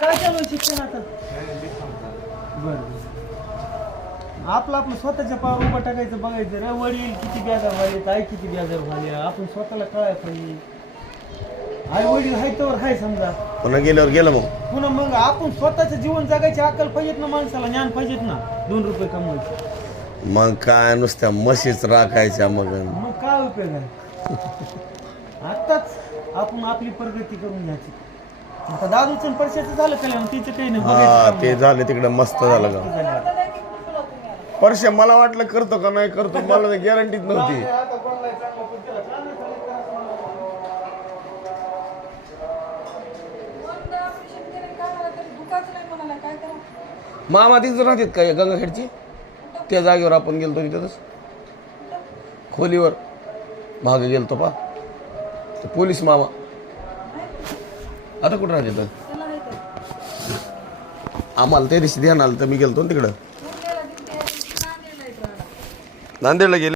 काय चालू आहे शिक्षण आता? बरं आपलं स्वतःच्या पावर उभं टाकायचं बघायचं रे. वडील किती बेजार व्हायले, आई किती बेजार व्हायले, आपण स्वतःला कळायला पाहिजे. आई वडील हाय तर हाय समजा, पुन्हा गेल्यावर गेलं मग. पुन्हा मग आपण स्वतःचं जीवन जगायची अक्कल पाहिजेत ना माणसाला, ज्ञान पाहिजेत ना. 2 रुपये कमवायचे मग काय नुसत्या म्हशीच राखायच्या मग काय उपयोग आहे? आत्ताच आपण आपली प्रगती करून घ्यायची. आता दादूचं पैशाचं झालं कल्याण, तिचं काही नाही हा बघायचं ते झालं तिकडे मस्त झालं का. परश्या मला वाटलं करतो का नाही करतो, मला गॅरंटीच नव्हती. मामा तिथं राहतात का गंगाखेडची? त्या जागेवर आपण गेलतो तिथंच खोलीवर मागे गेलतो पा पोलीस मामा. आता कुठं राहते? आम्हाला त्या दिवशी ध्यान आलं तर मी गेलतो ना तिकडं नांदेडला गेले.